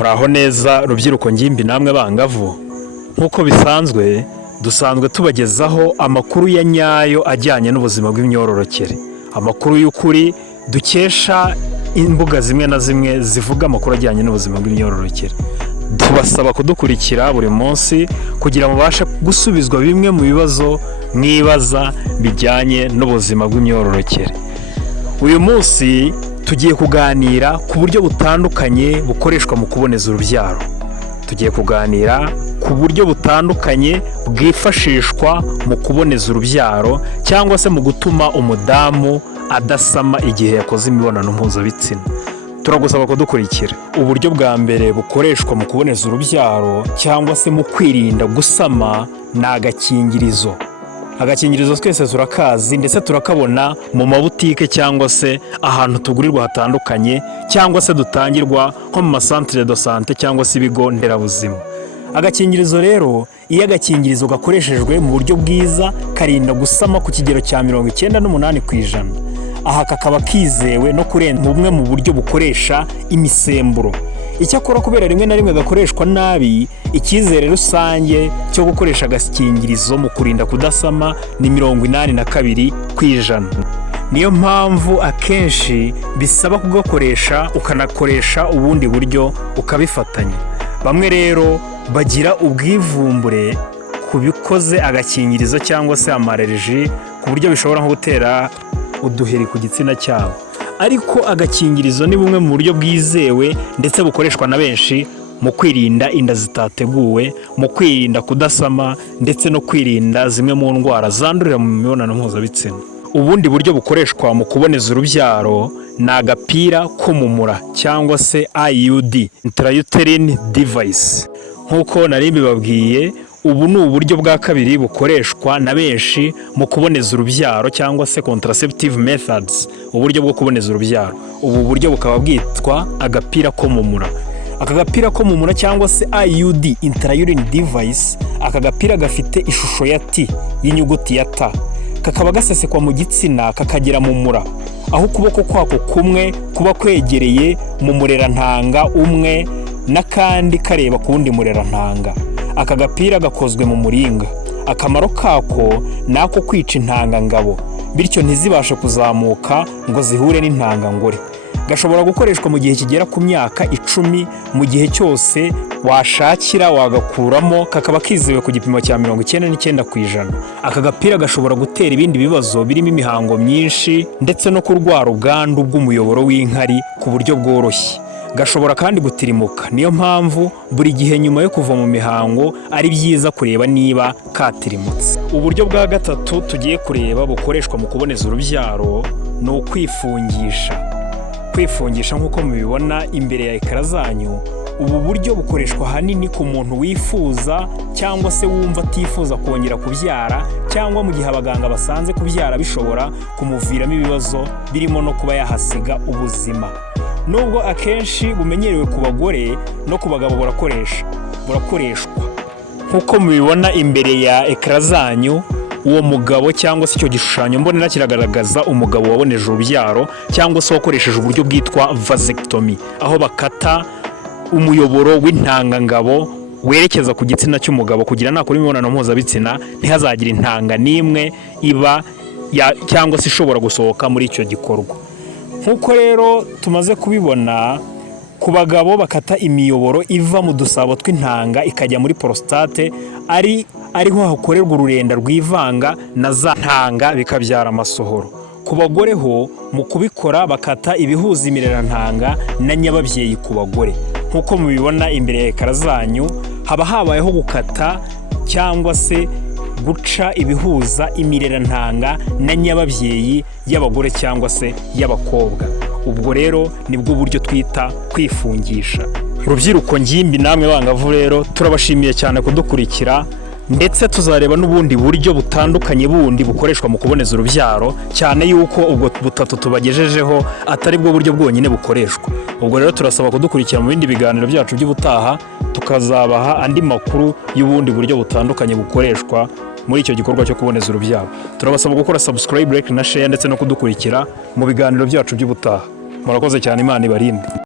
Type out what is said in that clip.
Muraho neza rubyiruko ngimbi namwe bangavu, nk'uko bisanzwe dusanzwe tubagezaho amakuru ya nyayo ajyanye n'ubuzima bw'imyororokere, amakuru y'ukuri dukesha imbuga zimwe na zimwe zivuga amakuru ajyanye n'ubuzima bw'imyororokere. Tubasaba kudukurikira buri munsi kugira ngo mubashe gusubizwa bimwe mu bibazo mwibaza bijyanye n'ubuzima bw'imyororokere. Uyu munsi tugiye kuganira ku buryo butandukanye bukoreshwa mu kuboneza urubyaro. Tugiye kuganira ku buryo butandukanye bwifashishwa mu kuboneza urubyaro cyangwa se mu gutuma umudamu adasama igihe yakoze imibonano mpuzabitsina. Turagusaba kudukurikira. Uburyo bwa mbere bukoreshwa mu kuboneza urubyaro cyangwa se mu kwirinda gusama ni agakingirizo. Agakingirizo twese turakazi ndetse turakabona mu mabutike cyangwa se ahantu tugurirwa hatandukanye cyangwa se dutangirwa nko mu masantere de sante cyangwa se ibigo nderabuzima. Agakingirizo rero, iyo agakingirizo gakoreshejwe mu buryo bwiza karinda gusama ku kigero cya 98%. Aha kakaba kizewe no kurenza bumwe mu buryo bukoresha imisemburo. Icyakora kubera rimwe na rimwe gakoreshwa nabi, icyizere rusange cyo gukoresha agakingirizo mu kurinda kudasama ni 82%. Niyo mpamvu akenshi bisaba kugakoresha ukanakoresha ubundi buryo ukabifatanya. Bamwe rero bagira ubwivumbure ku bikoze agakingirizo cyangwa se amareji ku buryo bishobora nko gutera uduheri ku gitsina cyabo. Ariko agakingirizo ni bumwe mu buryo bwizewe ndetse bukoreshwa na benshi mu kwirinda inda zitateguwe, mu kwirinda kudasama ndetse no kwirinda zimwe mu ndwara zandurira mu mibonano mpuzabitsina. Ubundi buryo bukoreshwa mu kuboneza urubyaro ni agapira ko mu mura cyangwa se IUD, intrauterine device. Nk'uko nari mbibabwiye, ubu ni uburyo bwa kabiri bukoreshwa na benshi mu kuboneza urubyaro cyangwa se contraceptive methods, uburyo bwo kuboneza urubyaro. Ubu buryo bukaba bwitwa agapira ko mu mura. Aka gapira ko mu mura cyangwa se IUD, intrauterine device, aka gapira gafite ishusho ya T, y'inyuguti ya T. Kakaba gasesekwa mu gitsina kakagera mu mura, aho ukuboko kwako kumwe kuba kwegereye mu murerantanga umwe n'akandi kareba ku wundi murerantanga. Aka gapira gakozwe mu muringa. Akamaro kako ni ako kwica intangangabo, bityo ntizibashe kuzamuka ngo zihure n'intangangore. Gashobora gukoreshwa mu gihe kigera ku myaka 10, mu gihe cyose washakira wagakuramo, kakaba kizewe ku gipimo cya 99%. Aka gapira gashobora gutera ibindi bibazo birimo imihango myinshi ndetse no kurwara ubwandu bw'umuyoboro w'inkari ku buryo bworoshye. Gashobora kandi gutirimuka. Niyo mpamvu buri gihe nyuma yo kuva mu mihango ari byiza kureba niba katirimutse. Uburyo bwa gatatu tugiye kureba bukoreshwa mu kuboneza urubyaro ni ukwifungisha. Kwifungisha nk'uko mubibona imbere ya ekara zanyu. Ubu buryo bukoreshwa hanini ku muntu wifuza cyangwa se wumva atifuza kongera kubyara, cyangwa mu gihe abaganga basanze kubyara bishobora kumuviramo ibibazo birimo no kuba yahasiga ubuzima. Nubwo akenshi bumenyerewe ku bagore no ku bagabo burakoreshwa. Nk'uko mubibona imbere ya ekara zanyu, uwo mugabo cyangwa se icyo gishushanyo mbonera kiragaragaza umugabo waboneje urubyaro cyangwa se wakoresheje uburyo bwitwa vasectomy, aho bakata umuyoboro w'intangangabo werekeza ku gitsina cy'umugabo kugira nakora imibonano mpuzabitsina ntihazagire intanga n'imwe iba cyangwa se ishobora gusohoka muri icyo gikorwa. Nk'uko rero tumaze kubibona, ku bagabo bakata imiyoboro iva mu dusabo tw'intanga ikajya muri prostate, ariho hakorerwa ururenda rwivanga na za ntanga bikabyara amasohoro. Ku bagore ho mu kubikora bakata ibihuza imirerantanga na nyababyeyi ku bagore. Nk'uko mubibona imbere ya ekara zanyu, haba habayeho gukata cyangwa se guca ibihuza imirerantanga na nyababyeyi y'abagore cyangwa se y'abakobwa. Ubwo rero nibwo buryo twita kwifungisha. Rubyiruko ngimbi namwe bangavu rero, turabashimiye cyane kudukurikira, ndetse tuzareba n'ubundi buryo butandukanye bundi bukoreshwa mu kuboneza urubyaro, cyane yuko ubwo butatu tubagejejeho atari bwo buryo bwonyine bukoreshwa. Ubwo rero turasaba kudukurikira mu bindi biganiro byacu by'ubutaha, tukazabaha andi makuru y'ubundi buryo butandukanye bukoreshwa muri icyo gikorwa cyo kuboneza urubyaro. Turabasaba gukora subscribe, like na share ndetse no kudukurikira mu biganiro byacu by'ubutaha. Murakoze cyane, Imana ibarinde.